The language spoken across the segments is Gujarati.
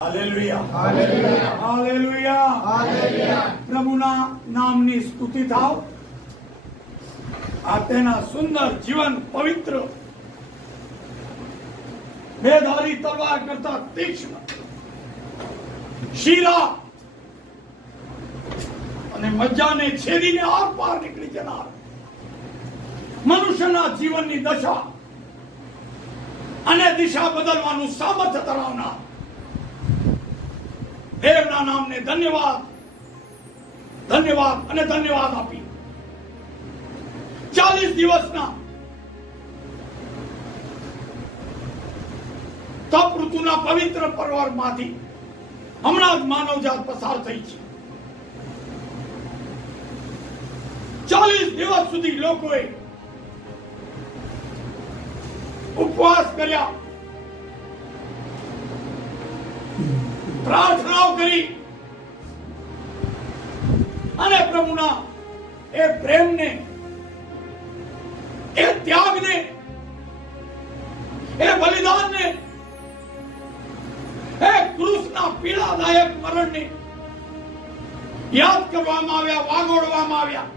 હાલેલુયા હાલેલુયા હાલેલુયા હાલેલુયા પ્રભુના નામની સ્તુતિ થાવ। આ તેના સુંદર જીવન પવિત્ર બેધારી તલવાર કરતા તીક્ષ્ણ શીરા અને મજ્જાને છેદીને આર પાર નીકળી જનાર મનુષ્યના જીવનની દશા અને દિશા બદલવાનું સામર્થ્ય ધરાવનાર દેવના નામને ધન્યવાદ ધન્યવાદ અને ધન્યવાદ આપી 40 દિવસના તપ ઋતુના પવિત્ર પર્વમાંથી હમણાં જ માનવજાત પસાર થઈ છે। 40 દિવસ સુધી લોકોએ ઉપવાસ કર્યા, પ્રાર્થનાઓ કરી અને પ્રભુના એ પ્રેમને, એ ત્યાગને, એ બલિદાનને, એ ક્રૂસના પીડાદાયક મરણને યાદ કરવામાં આવ્યા, વાગોળવામાં આવ્યા।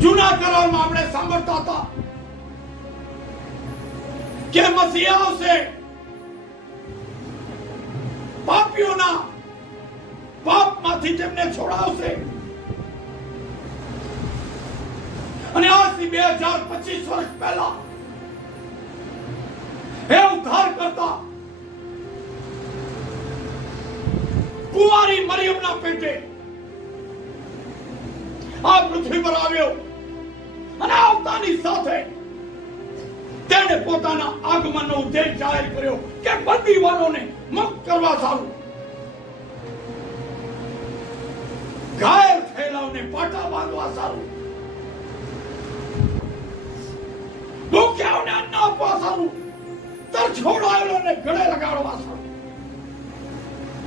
જૂના કરારમાં આપણે સાંભળતા હતા કે મસીહ આવશે, પાપીઓના પાપમાંથી તેમને છોડાવશે અને આજથી 2025 વર્ષ પહેલા એ ઉદ્ધાર કરતા કુંવારી મરિયમના પેટે આ પૃથ્વી પર આવ્યો અને આવતાની સાથે તેણે પોતાના આગમનનો ઉદ્દેશ જાહેર કર્યો કે બંદીવાનોને મુક્ત કરવા સારું, ઘાયલ થયેલાઓને પાટા બાંધવા સારું, ભૂખ્યાઓને અન્ન આપવા સારું, તરછોડાયેલોને ગળે લગાડવા સારું,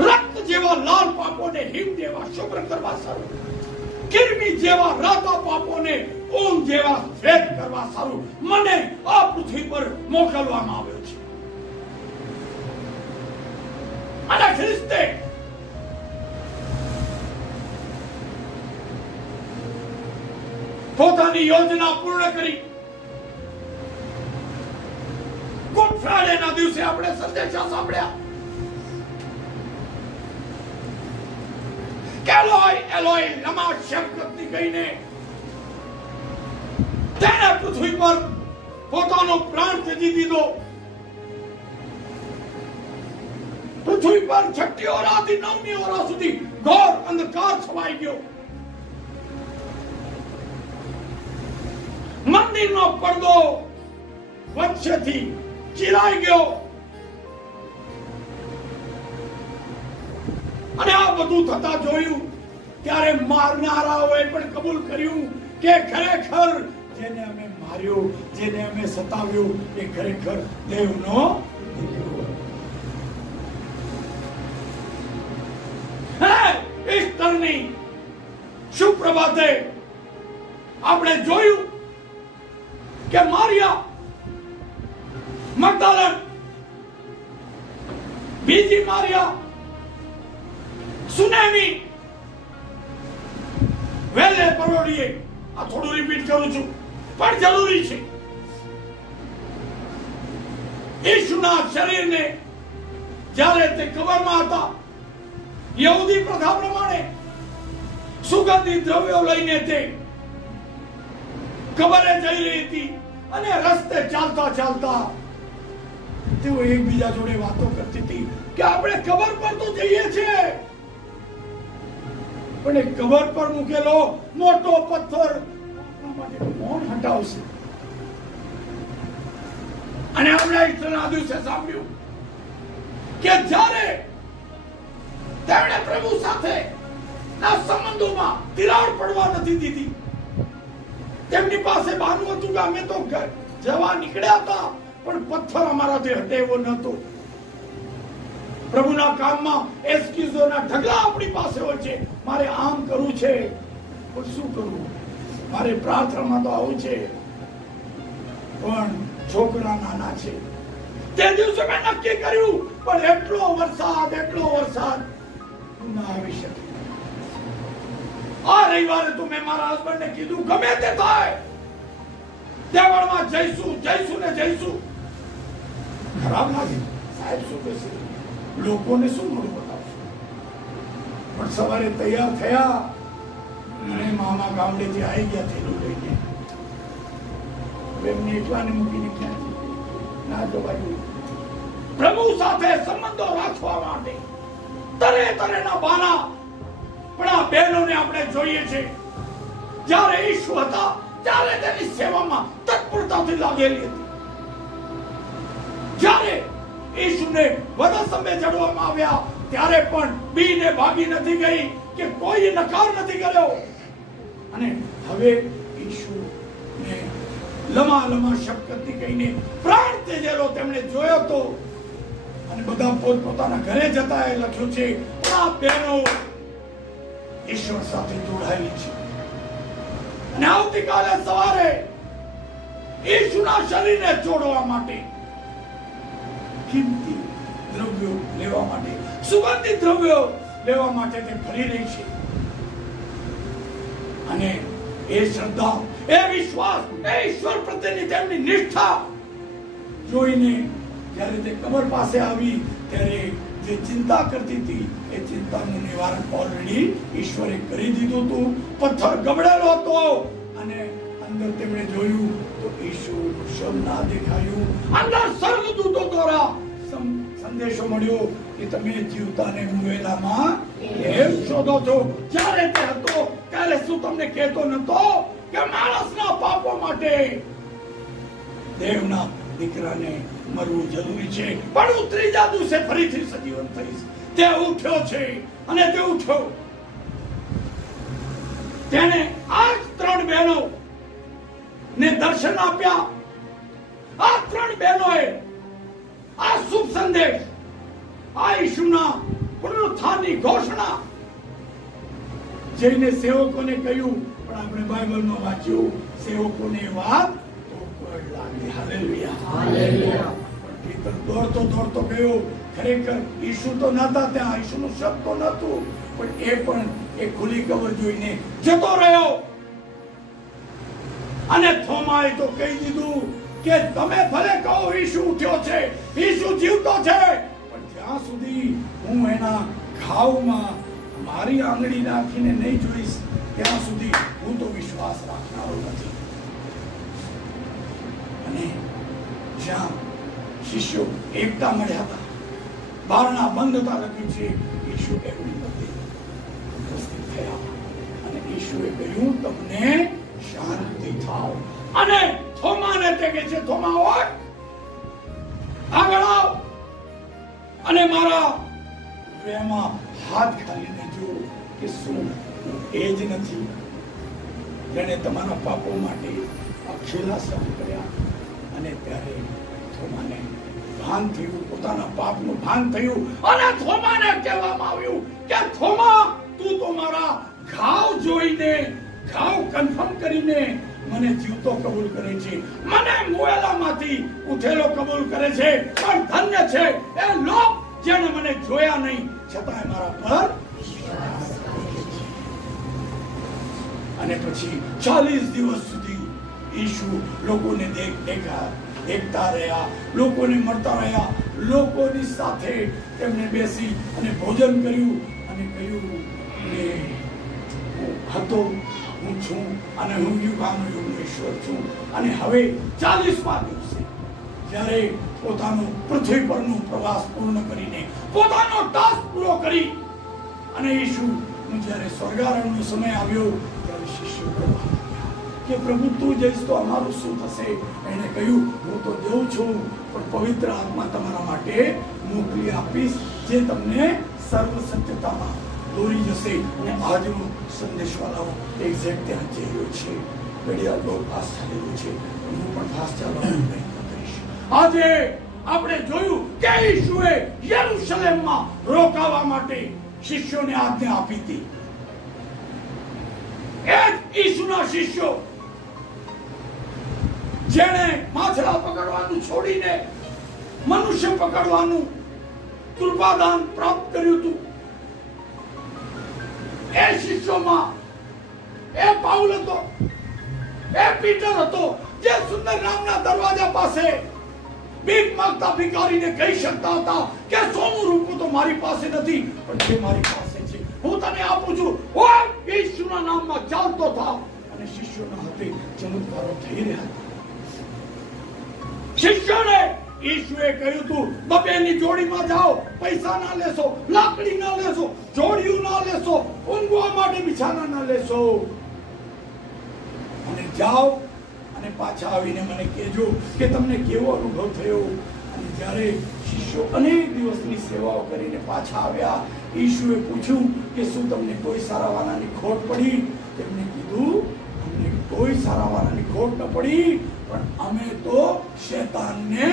રક્ત જેવા લાલ પાપોને હિમ જેવા શુભ્ર કરવા સારું, કિરમી જેવા રાતા પાપોને ઊન જેવા શ્વેત કરવા સારું મને આ પૃથ્વી પર મોકલવામાં આવ્યો છે। અને ખ્રિસ્તે પોતાની યોજના પૂર્ણ કરી ગુડ ફ્રાઈડે ના દિવસે આપણે સંદેશા સાંભળ્યા કે એલોય એલોય લમા શબક્તની કહીને તેણે પૃથ્વી પર પોતાનો પ્રાણ ત્યજી દીધો। પૃથ્વી પર 6મી ઓરાથી 9મી ઓરા સુધી ઘોર અંધકાર છવાઈ ગયો। મંદિરનો પડદો વચ્ચેથી ચીરાઈ ગયો અને આ બધું થતા જોયું ત્યારે મારનારાઓએ પણ કબૂલ કર્યું કે ખરેખર જેને અમે માર્યો, જેને અમે સતાવ્યો એ ખરેખર દેવનો દીકરો। ઈસ્ટરની સુપ્રભાતે આપણે જોયું કે મારિયા મગદલેન, બીજી મારિયા સુનેમી, વેલે પરોડીએ, આ થોડું રિપીટ કરું છું પણ જરૂરી છે, ઈસુના શરીરને જ્યારે તે કબરમાં હતા યહૂદી પ્રથા પ્રમાણે સુગંધિત દ્રવ્યો લઈને તે કબરે જઈ રહી હતી અને રસ્તે ચાલતા ચાલતા તેઓ એકબીજા જોડે વાતો કરતી હતી કે આપણે કબર પર તો જઈએ છીએ પણ એ કબર પર મૂકેલો મોટો પથ્થર આપણા માટે કોણ હટાવશે? અને આપણે ઈસ્ટરના દિવસે સાંભળ્યું કે જ્યારે તેમણે પ્રભુ સાથે ના સંબંધોમાં તિરાડ પડવા નથી દીધી, તેમની પાસે બહાનું હતું કે અમે તો જવા નીકળ્યા હતા પણ પથ્થર અમારાથી હટે એવો નહોતો। પ્રભુના કામમાં એક્સક્યુઝોના ઢગલા આપણી પાસે હોય છે, મારે આમ કરવું છે પણ શું કરવું, મારે પ્રાર્થનામાં તો આવું છે પણ છોકરા નાના છે. તે દિવસે મેં નક્કી કર્યું, પણ એટલો વરસાદ ના આવી શકે. આ રવિવારે તો મેં મારા હસબન્ડ ને કીધું, ગમે તે થાય દેવળમાં જઈશું. ખરાબ લાગી, સાહેબ શું કહેશે, લોકોને શું મોઢું બતાવશું. પણ સવારે તૈયાર થયા અને મામા ગામડેથી આવી ગયા થેલું લઈને. એમને એકલાને મૂકીને ક્યાં ના જવાયું. પ્રભુ સાથે સંબંધો રાખવા માટે તરેના બાના. પણ આ બહેનોને આપણે જોઈએ છે, જ્યારે ઈશુ હતા ત્યારે તેની સેવામાં તત્પરતાથી લાગેલી હતી. જ્યારે ઈશુને વધસ્તંભે ચડવામાં આવ્યા ત્યારે પણ બીને ભાગી નથી ગઈ કે કોઈ નકાર નથી કર્યો. અને હવે ઈશુને લમા શબ્દથી કહીને પ્રાણ તેજેલો તેમણે જોયો તો. અને બધા પોતપોતાના ઘરે જતા એ લખ્યું છે, આ બહેનો ઈશ્વર સાથે જોડાયેલી છે. અને આવતીકાલે સવારે ઈશુના શરીરને જોડવા માટે, કિંમતી દ્રવ્યો લેવા માટે, સુગંધિત દ્રવ્યો લેવા માટે તે ફરી રહી છે. અને એ શ્રદ્ધા, એ વિશ્વાસ, એ ઈશ્વર પ્રત્યેની તેમની નિષ્ઠા જોઈને જ્યારે તે કબર પાસે આવી ત્યારે જે ચિંતા કરતી હતી એ ચિંતાનું નિવારણ ઓલરેડી ઈશ્વરે કરી દીધું હતું. પથ્થર ગબડેલો હતો અને અંદર તેમણે જોયું તો ઈશ્વરનું શવ ના દેખાયું. અંદર સ્વર્ગદૂતો દ્વારા સંદેશો મળ્યો કે તમે જીવતાને મુવેલામાં કેમ શોધો છો? જ્યારે તે હતો ત્યારે શું તમને કહેતો નતો કે માણસના પાપો માટે દેવના દીકરાને મરવું જરૂરી છે, પણ હું ત્રીજા દિવસે ફરીથી સજીવન થઈશ. તે ઉઠ્યો છે અને તે ઉઠ્યો. તેને આ 3 બહેનો ને દર્શન આપ્યા. આ 3 બહેનોએ આ શુભ સંદેશ, આ ઈશુના પુનરુત્થાનની ઘોષણા જઈને સેવકોને કહ્યું. પણ આપણે બાઇબલમાં વાંચ્યું, સેવકોને વાત દોડતો ગયો. ખરેખર ઈશુ તો નતા ત્યાં, ઈશુનું શબ તો નતું, પણ એ ખુલ્લી કબર જોઈને જતો રહ્યો. અને થોમાએ તો કહી દીધું કે તમે ભલે કહો ઈશુ ઉઠ્યો છે, ઈશુ જીવતો છે, પણ જ્યાં સુધી હું એના ઘાવમાં મારી આંગળી નાખીને નહીં જોઈશ ત્યાં સુધી હું તો વિશ્વાસ રાખનારો નથી. અને જ્યાં શિષ્યો એકતા મળ્યા હતા, બારણા બંધ હતા, લખ્યું છે ઈશુ એમની મધ્ય ઉપસ્થિત થયા અને ઈશુએ કહ્યું, તમને શાંતિ થાવ. અને થોમાને તે કહે છે, થોમા ઓય આગળ આવ અને મારા વેમાં હાથ ખાલીને જો કે શું એ જ નથી જેને તમારા પાપો માટે અખેલા સહન કર્યા. અને ત્યારે થોમાને ભાન થયું, પોતાના પાપનું ભાન થયું. અને થોમાને કહેવામાં આવ્યું કે થોમા, તું તો મારા ઘાવ જોઈને, ઘાવ કન્ફર્મ કરીને મને જીવતો કબૂલ કરે છે, મને મુવેલામાંથી ઉઠેલો કબૂલ કરે છે. પણ ધન્ય છે એ લોક જેને મને જોયા નહીં છતાંય મારા પર વિશ્વાસ કરે છે. અને પછી 40 દિવસ સુધી ઈશુ લોકોને દેખતા રહ્યા, લોકોને મળતા રહ્યા, લોકોની સાથે તેમને બેસી અને ભોજન કર્યું અને કહ્યું કે હું હતો, હું છું અને હું યુગાનુયુગનો ઈશ્વર છું. અને હવે 40મા દિવસે જ્યારે પોતાનો પૃથ્વી પરનો પ્રવાસ પૂર્ણ કરીને, પોતાનો ટાસ્ક પૂરો કરી અને ઈશુ જ્યારે સ્વર્ગારોહણનો સમય આવ્યો ત્યારે શિષ્યો કહેવા કે પ્રભુ તું જઈશ તો અમારું શું થશે? એને કહ્યું, હું તો જઉં છું, પણ પવિત્ર આત્મા તમારા માટે મોકલી આપીશ, જે તમને સર્વ સત્યતામાં દોરી જશે. અને આજનો સંદેશવાળાઓ એક્ઝેક્ટ ત્યાં જઈ રહ્યો છે. ઘડિયાળ બહુ ફાસ્ટ ચાલી રહ્યું છે, હું પણ ફાસ્ટ ચાલવાનો પ્રયત્ન કરીશ. આજે આપણે જોયું કે ઈશુએ યરુશલેમમાં રોકાવા માટે શિષ્યોને આજ્ઞા આપી હતી. એ ઈશુના શિષ્યો જેણે માછલા પકડવાનું છોડીને મનુષ્ય પકડવાનું કૃપાદાન પ્રાપ્ત કર્યું હતું, એ શિષ્યોમાં એ પાઉલ હતો, એ પીટર હતો, જે સુંદર નામના દરવાજા પાસે ભીખ માંગતા ભિખારીને કહી શકતા હતા કે સોનું રૂપું તો મારી પાસે નથી, પણ જે મારી પાસે છે હું તને આપું છું. ઓ ઈસુના નામમાં ચાલતો થાવ. અને શિષ્યોના હાથે ચમત્કારો થઈ રહ્યા હતા. શિષ્યોને ઈસુએ કહ્યું તું, બબેની જોડીમાં જાઓ, પૈસા ના લેશો, લાકડી ના લેશો, જોડિયું ના લેશો, ઊંઘવા માટે બિછાના ના લેશો, અને જાઓ અને પાછા આવીને મને કહેજો કે તમને કેવો અનુભવ થયો. અને જ્યારે શિષ્યો અનેક દિવસની સેવાઓ કરીને પાછા આવ્યા, ઈસુએ પૂછ્યું કે શું તમને કોઈ સારા વાનાની ખોટ પડી? તેમને કીધું, અમને કોઈ સારા વાનાની ખોટ ન પડી, પણ અમે તો શૈતાનને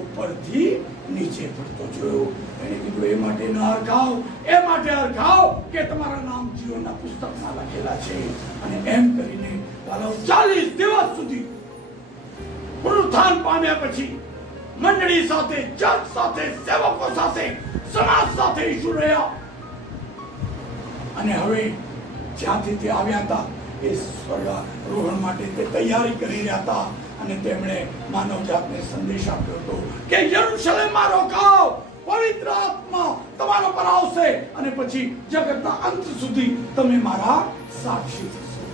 ઉપરથી નીચે પડતો જોયો. એને કીધું, એ માટે ન હરખાવ, એ માટે હરખાવ કે તમારા નામ જીવનના પુસ્તકમાં લખેલા છે. અને એમ કરીને 40 દિવસ સુધી પુનરુત્થાન પામ્યા પછી મંડળી સાથે, જજ સાથે, સેવકો સાથે, સમાજ સાથે ઈસુ રહ્યા. અને હવે જ્યાંથી તે આવ્યા હતા એ સ્વર્ગારોહણ માટે તે તૈયારી કરી રહ્યા હતા. અને તેમણે માનવજાતને સંદેશ આપ્યો હતો કે યરુશલેમમાં રોકાઓ, પવિત્ર આત્મા તમારા પર આવશે અને પછી જગતના અંત સુધી તમે મારા સાક્ષી થશો.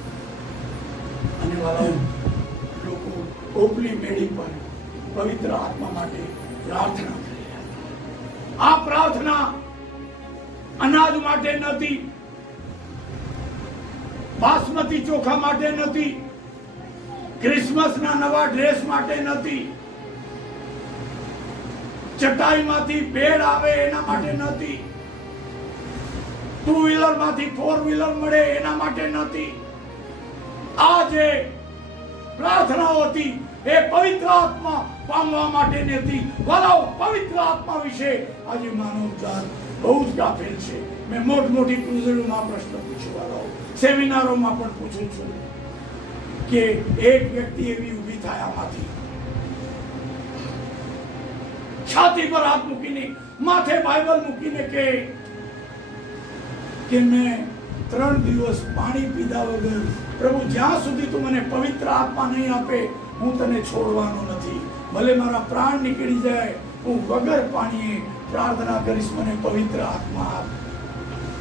અને વાલા લોકો ઓપલી મેળી પર પવિત્ર આત્મા માટે પ્રાર્થના કરી રહ્યા હતા. આ પ્રાર્થના અનાજ માટે નથી, બાસમતી ચોખા માટે નથી, ક્રિસમસના નવા ડ્રેસ માટે નથી, ચટાઈમાંથી ભેળ આવે એના માટે નથી, 2 વ્હીલર માંથી 4 વ્હીલર મળે એના માટે નથી. આ જે પ્રાર્થનાઓ હતી એ પવિત્ર આત્મા પામવા માટે નથી. વાલાઓ, પવિત્ર આત્મા વિશે આજે માનવજાત બહુ જ ગાફેલ છે. મેં મોટી ક્રુઝેડોમાં પ્રશ્ન પૂછ્યો, વાલાઓ સેમિનારોમાં પણ પૂછું છું કે એક વ્યક્તિ એવી ઊભી થાય આમાંથી, છાતી પર હાથ મૂકીને, માથે બાઇબલ મૂકીને કે મેં 3 દિવસ પાણી પીધા વગર, પ્રભુ જ્યાં સુધી તું મને પવિત્ર આત્મા નહીં આપે હું તને છોડવાનો નથી. ભલે મારા પ્રાણ નીકળી જાય, હું વગર પાણીએ પ્રાર્થના કરીશ, મને પવિત્ર આત્મા આપ.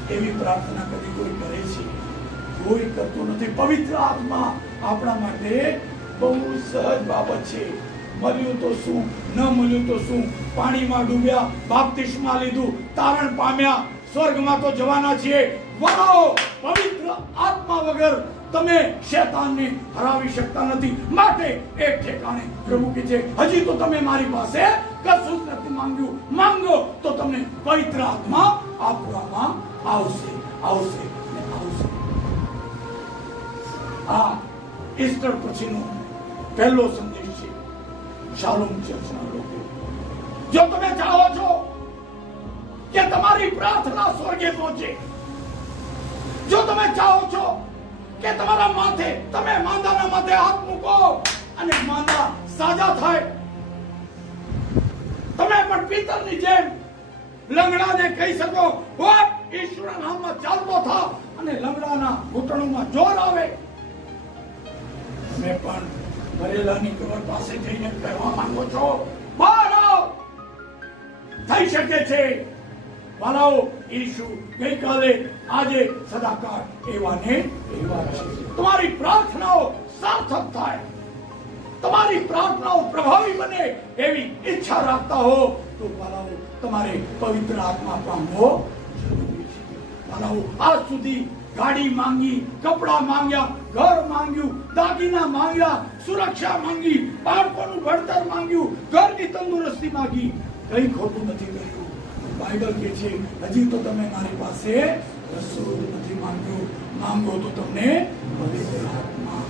એવી પ્રાર્થના કદી કોઈ કરે છે? કોઈ કરતું નથી. પવિત્ર આત્મા આપણા માટે બહુ સહજ બાબત છે. મળ્યું તો શું, ન મળ્યું તો શું, પાણીમાં ડૂબ્યા, બાપ્તિસ્મા લીધું, તારણ પામ્યા, સ્વર્ગમાં તો જવાના છીએ. વાળો, પવિત્ર આત્મા વગર તમે શૈતાનને હરાવી શકતા નથી. માટે એક ઠેકાણે પ્રભુ કહે છે, હજી તો તમે મારી પાસે કશું જ નથી માંગ્યું, માંગો તો તમને પવિત્ર આત્મા આપવામાં આવશે, આવશે ને આવશે. આ ઈસ્ટર પછીનો પહેલો સંદેશ છે શાલોમ ચર્ચના લોકો. જો તમે ચાહો છો કે તમારી પ્રાર્થના સ્વર્ગે પહોંચે, જો તમે ચાહો છો કે તમારા માથે, તમે માંદાના માથે હાથ મૂકો અને માંદા સાજા થાય, તમે પણ પિતરની જેમ લંગડાને કહી શકો, ઓ ઈશ્વરના નામમાં ચાલતો થા, અને લંગડાના ઘૂંટણોમાં જોર આવે. તમે પણ ભરેલાની કબર પાસે જઈને કહેવા માંગો છો, બહાર આવ. થઈ શકે છે. વાલાઓ, ઈસુ ગઈકાલે, આજે, સદાકાળ એવા ને એવા છે. તમારી પ્રાર્થનાઓ સાર્થક થાય, તમારી પ્રાર્થનાઓ પ્રભાવી બને એવી ઈચ્છા રાખતા હો તો વાલાઓ તમારે પવિત્ર આત્મા પામવો જરૂરી છે. વાલાઓ, આજ સુધી ગાડી માંગી, કપડા માંગ્યા, ઘર માંગ્યું, દાગીના માંગ્યા, સુરક્ષા માંગી, બાળકોનું ભણતર માંગ્યું, ઘરની તંદુરસ્તી માંગી, કઈ ખોટું નથી કર્યું. બાઇબલ કહે છે, હજી તો તમે મારી પાસે કશું જ નથી માંગ્યું. માંગો તો તમને પવિત્ર આત્મા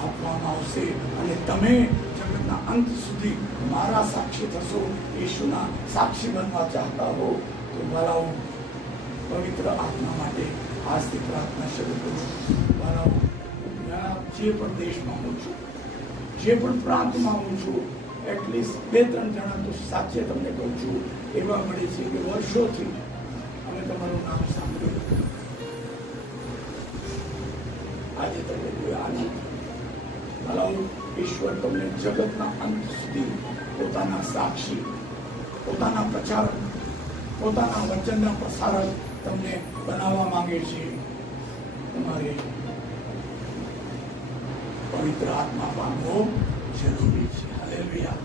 આપવામાં આવશે અને તમે જગતના અંત સુધી મારા સાક્ષી થશો. ઈશુના સાક્ષી બનવા ચાહતા હો તો વાલાઓ, પવિત્ર આત્મા માટે આજથી પ્રાર્થના શરૂ કરો. વાલાઓ, જે પણ દેશમાં હું છું, જે પણ પ્રાંતમાં હું છું એટલીસ્ટ 2-3 જણા તો સાચે તમને કહું છું એવા મળે છે કે વર્ષોથી અમે તમારું નામ સાંભળ્યું. આજે તમને કોઈ આનંદ ભલાઉ ઈશ્વર તમને જગતના અંત સુધી પોતાના સાક્ષી, પોતાના પ્રચારક, પોતાના વચનના પ્રસારક તમને બનાવવા માંગે છે. તમારે પવિત્ર આત્મા પામવો જરૂરી છે. હાલેલુયા.